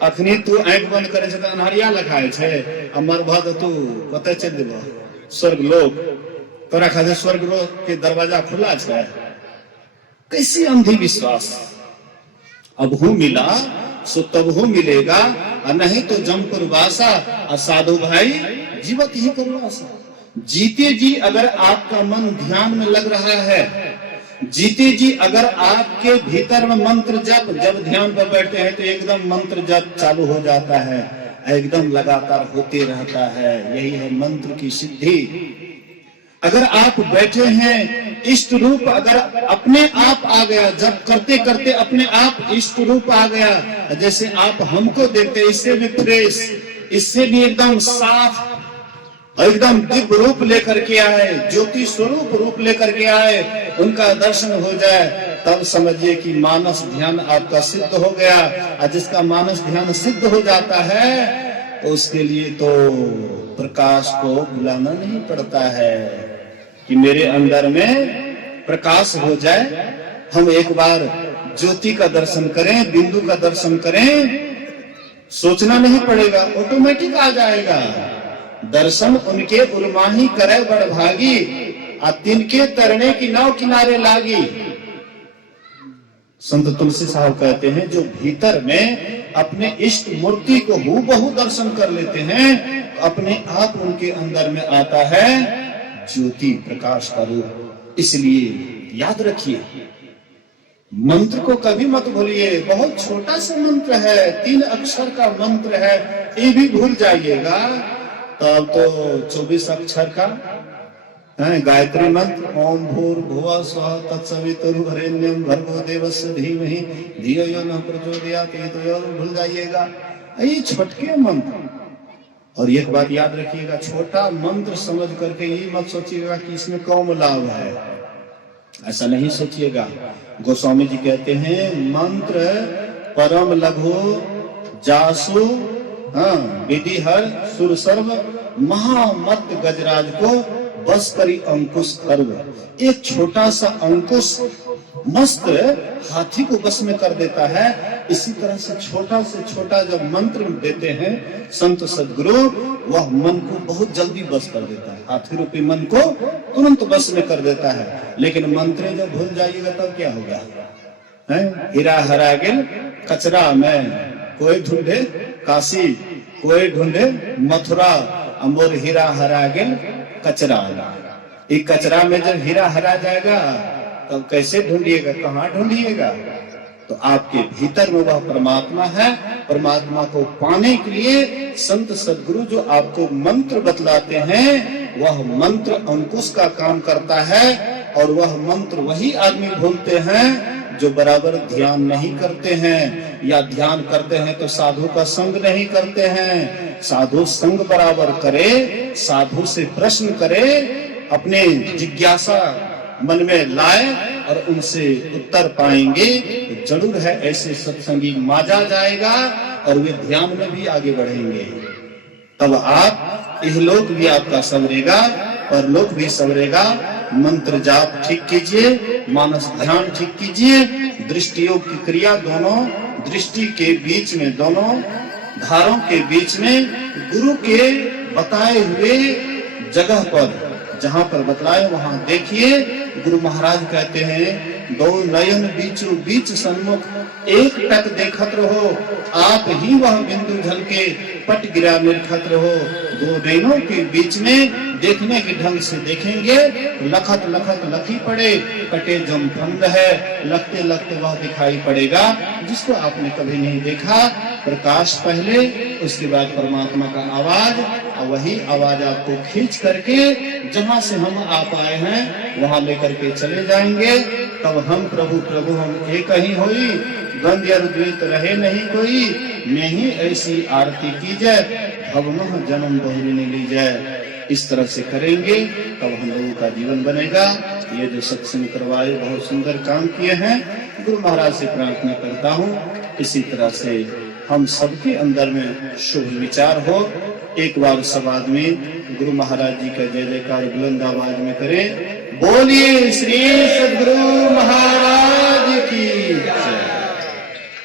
अखनी तू आंख बंद करे छे त अन्हरिया लखाए छे, अमर भद तू कतय चल जेबो? स्वर्ग लोक तोरा खातिर स्वर्ग लोक के दरवाजा खुला छे। कैसी अंधविश्वास! अब हूँ मिला सो तब हो मिलेगा, और नहीं तो जम कुरबासा। और साधु भाई जीवत ही कुरबासा। जीते जी अगर आपका मन ध्यान में लग रहा है, जीते जी अगर आपके भीतर में मंत्र जप, जब ध्यान पर बैठते हैं तो एकदम मंत्र जप चालू हो जाता है, एकदम लगातार होते रहता है। यही है मंत्र की सिद्धि। अगर आप बैठे हैं, इष्ट रूप अगर अपने आप आ गया, जब करते करते अपने आप इष्ट रूप आ गया, जैसे आप हमको देखते, इससे भी फ्रेश, इससे भी एकदम साफ, एकदम दिव्य रूप लेकर के आए, ज्योति स्वरूप रूप लेकर के आए, उनका दर्शन हो जाए, तब समझिए कि मानस ध्यान आपका सिद्ध हो गया। और जिसका मानस ध्यान सिद्ध हो जाता है तो उसके लिए तो प्रकाश को बुलाना नहीं पड़ता है कि मेरे अंदर में प्रकाश हो जाए। हम एक बार ज्योति का दर्शन करें, बिंदु का दर्शन करें, सोचना नहीं पड़ेगा, ऑटोमेटिक आ जाएगा। दर्शन उनके उर्माही करे बड़ भागी, आ तिनके तरने की नाव किनारे लागी। संत तुलसी साहब कहते हैं जो भीतर में अपने इष्ट मूर्ति को हूबहू दर्शन कर लेते हैं, अपने आप उनके अंदर में आता है ज्योति, प्रकाश का रूप। इसलिए याद रखिए, मंत्र को कभी मत भूलिए। बहुत छोटा सा मंत्र है, 3 अक्षर का मंत्र है, ये भी भूल जाइएगा तब तो 24 अक्षर का है गायत्री मंत्र। ओम भूर्भुवः स्वः तत्सवितुर्वरेण्यं भर्गो देवस्य धीमहि धियो यो नः प्रचोदयात्, तो भूल जाइएगा। ये छोटके मंत्र। और एक बात याद रखिएगा, छोटा मंत्र समझ करके ये मत सोचिएगा कि इसमें कौन लाभ है, ऐसा नहीं सोचिएगा। गोस्वामी जी कहते हैं मंत्र परम लघु जासु, हाँ विधि हर सुर सर्व, महामत गजराज को बस करी अंकुश खर्व। एक छोटा सा अंकुश मस्त हाथी को बस में कर देता है। इसी तरह से छोटा जब मंत्र देते हैं संत सदगुरु, वह मन को बहुत जल्दी बस कर देता है, हाथी रूपी मन को तुरंत बस में कर देता है। लेकिन मंत्र जब भूल जाइएगा तब क्या होगा? हीरा हरा गेल कचरा में, कोई ढूंढे काशी, कोई ढूंढे मथुरा, अमोर हीरा हरा गेल कचरा। ये कचरा में जब हीरा हरा जाएगा तब कैसे ढूंढिएगा, कहाँ ढूंढिएगा? तो आपके भीतर में वह परमात्मा है। परमात्मा को पाने के लिए संत सदगुरु जो आपको मंत्र बतलाते हैं, वह मंत्र अंकुश का काम करता है। और वह मंत्र वही आदमी भूलते हैं जो बराबर ध्यान नहीं करते हैं, या ध्यान करते हैं तो साधु का संग नहीं करते हैं। साधु संग बराबर करे, साधु से प्रश्न करे, अपने जिज्ञासा मन में लाए और उनसे उत्तर पाएंगे तो जरूर है ऐसे सत्संगी माजा जाएगा और वे ध्यान में भी आगे बढ़ेंगे। तब आप इहलोक भी आपका संवरेगा, परलोक भी संवरेगा। मंत्र जाप ठीक कीजिए, मानस ध्यान ठीक कीजिए, दृष्टियों की क्रिया दोनों दृष्टि के बीच में, दोनों धारों के बीच में गुरु के बताए हुए जगह पर, जहाँ पर बतलाए वहां देखिए। गुरु महाराज कहते हैं दो नयन बीचों बीच सन्मुख, एक टक देखत रहो, आप ही वह बिंदु झलके पट गिरा निर्खत रहो। दो नयनों के बीच में देखने के ढंग से देखेंगे, लखत लखत लखी पड़े, कटे जम फंद है, लगते लगते वह दिखाई पड़ेगा जिसको आपने कभी नहीं देखा। प्रकाश पहले, उसके बाद परमात्मा का आवाज, और वही आवाज आपको खींच करके जहां से हम आप आए हैं वहां लेकर के चले जाएंगे। तब हम प्रभु प्रभु हम एक ही होई, द्वंद्व अद्वैत रहे नहीं कोई। मैं ही ऐसी आरती की जाए, भवनों जन्म बहुरी ने ली जाए। इस तरह से करेंगे तब हम लोगों का जीवन बनेगा। ये जो सत्संग करवाए बहुत सुंदर काम किए हैं, गुरु महाराज से प्रार्थना करता हूँ इसी तरह से हम सबके अंदर में शुभ विचार हो। एक बार सब आदमी गुरु महाराज जी का जय जयकार बुलंद आवाज में करें। बोलिए श्री सद्गुरु महाराज